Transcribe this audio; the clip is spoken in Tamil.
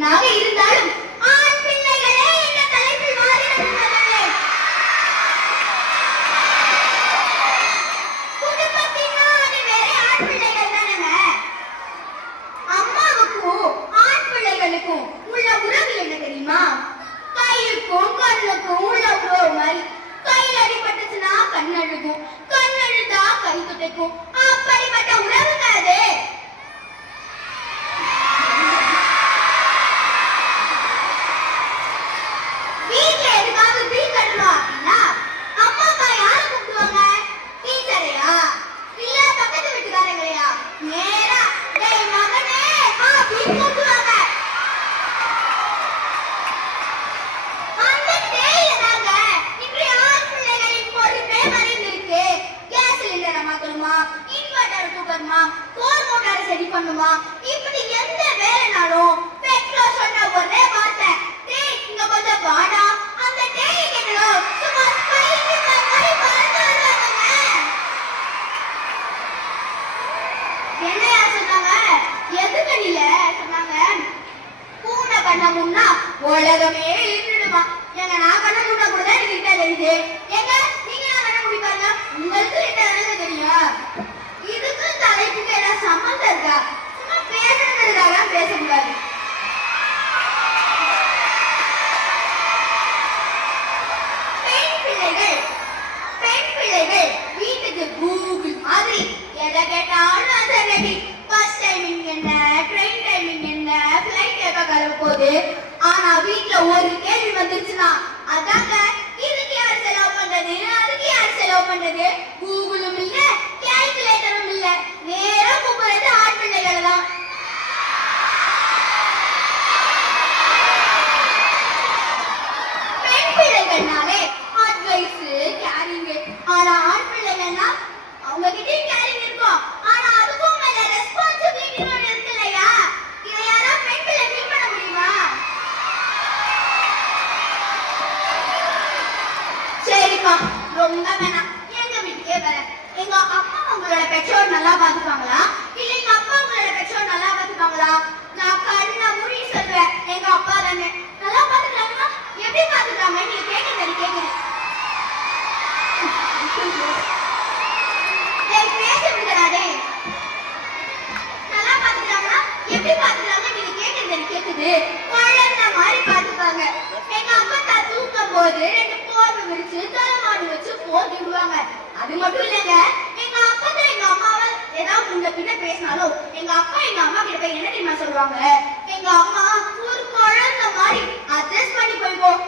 பெண்ணாக இருந்தாலும் ஆண் பிள்ளைகளே என்ற தலைப்பில் மாறிவிடுகிறதே. குடும்பத்தின் ஆதி வேற ஆண் பிள்ளைகள் தானங்க. அம்மாவுக்கும் ஆண் பிள்ளைகளுக்கும் உள்ள உறவு என்ன தெரியுமா? கையுக்கும் கண்ணுக்கும் உள்ள உறவு மாதிரி. கையில் அடிபட்டுச்சுன்னா கண் அழுகும், கண் அழுதா கை துடைக்கும். அப்படிப்பட்ட உறவுங்க அது. வீட்டுல எதுக்காக பில் கட்டணும் அப்படின்னா அம்மா அப்பா யாரை கூப்பிடுவாங்க? டீச்சரையா இல்ல பக்கத்து வீட்டுக்காரங்களையா? நேரா டேய் மகனே அப்படின்னு கூப்பிடுவாங்க. அந்த டேயில தாங்க இன்றைய ஆண் பிள்ளைகளின் பொறுப்பே மறைந்திருக்கு. கேஸ் சிலிண்டரை மாத்தணுமா, இன்வெர்டர் தூக்கணுமா, போர் மோட்டாரை சரி பண்ணுமா, இப்படி எந்த வேலைனாலும் பெற்றோர் சொன்ன ஒரே வார்த்தை, டேய் இங்க கொஞ்சம் வாடா. அந்த டேயை கேட்கணும் சும்மா ஸ்பைடர் மாதிரி பறந்து வருவாங்க. என்னையா சொன்னாங்க? எதுக்கடியில சொன்னாங்க? பூனை கண்ண முன்னா உலகமே இருந்துடுமா. எங்க நான் கண்ண முன்னா கூட தான் எனக்கு கிட்ட தெரியுது. எங்க நீங்க நான் கண்ண முடிப்பாருங்க, உங்களுக்கு கிட்ட தானே தெரியும். இதுக்கு தலைப்புக்கு ஏதாவது சம்மந்தம் இருக்கா? சும்மா பேசுறதுக்காக பேசக்கூடாது. பெண் பிள்ளைகள் வீட்டுக்கு கூகுள் மாதிரி எதை கேட்டாலும் ஆன்சர் ரெடி. பஸ் டைமிங் என்ன, ட்ரெயின் டைமிங் என்ன, ஃப்ளைட் எப்ப கிளம்புது. ஆனா வீட்டுல ஒரு கேள்வி வந்துருச்சுன்னா அதாங்க இதுக்கு யார் செலவு பண்றது, அதுக்கு யார் செலவு பண்றது. கூகுளும் இல்ல, கால்குலேட்டரும் இல்ல, நேரா கூப்பிடுறது ஆண் பிள்ளைகள் தான். பெண் பிள்ளைகள்னாலே அட்வைஸ் கேரிங். ஆனா ஆண் பிள்ளைகள்னா அவங்க கிட்ட கேரிங் இருக்கும், ஆனா அதுக்கும் மேல ரெஸ்பான்சிபிலிட்டி ஒன்று இருக்கு இல்லையா? இதை யாரா பெண் பிள்ளை ஃபீல் பண்ண முடியுமா? சரிப்பா ரொம்ப வேணாம், எங்க வீட்டுக்கே வரேன். எங்க அம்மா உங்களோட பெற்றோர் நல்லா பாத்துப்பாங்களா இல்ல எங்க அப்பா உங்களோட பெற்றோர் நல்லா பாத்துப்பாங்களா? நான் கண்ண மூடி சொல்றேன், எங்க அப்பா தானே. நல்லா பாத்துக்கிறாங்கன்னா எப்படி பாத்துக்கிறாங்க? நீங்க கேக்குறது கேக்குது. பேச விடுறாதே. நல்லா பாத்துக்கிறாங்கன்னா எப்படி பாத்துக்கிறாங்க? நீங்க கேக்குறது கேக்குது. குழந்தை மாதிரி பாத்துப்பாங்க. எங்க அப்பா தான் தூக்கும் போது 2 போர்வை விரிச்சு தலைமாடி வச்சு போட்டு விடுவாங்க. அது மட்டும் இல்லைங்க, எங்க அப்பா தான் எங்க அம்மாவை ஏதாவது முன்ன பின்ன பேசினாலும் எங்க அப்பா எங்க அம்மா கிட்ட போய் என்ன தெரியுமா சொல்லுவாங்க? எங்க அம்மா ஒரு குழந்தை மாதிரி அட்ஜஸ்ட் பண்ணி போய்ப்போம்.